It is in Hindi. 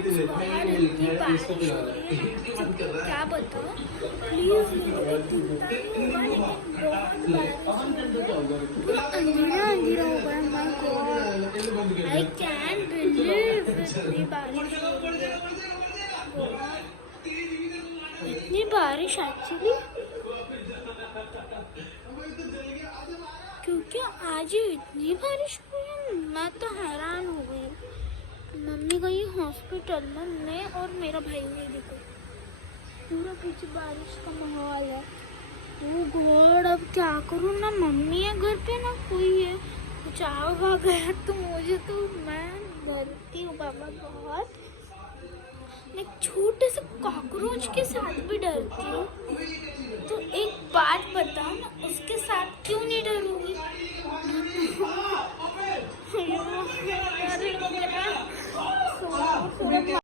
बाहर इतनी बारिश हो रही है, सबको क्या बताओ। प्लीज मुझे चिंता नहीं होगा, लेकिन बहुत बारिश हो रही है, पूरा अंधेरा अंधेरा हो गया। My God, I can believe इतनी बारिश हो रही है। इतनी बारिश एक्चुअली क्योंकि आज ही इतनी बारिश हुई है, मैं तो हैरान हो गई। मम्मी गई हॉस्पिटल में, मैं और मेरा भाई गए। देखो पूरा पीछे बारिश का माहौल है। वो गॉड, अब क्या करूँ, ना मम्मी है घर पे ना कोई है। कुछ आ गया तो मुझे तो, मैं डरती हूँ बाबा बहुत। मैं छोटे से कॉकरोच के साथ भी डरती हूँ।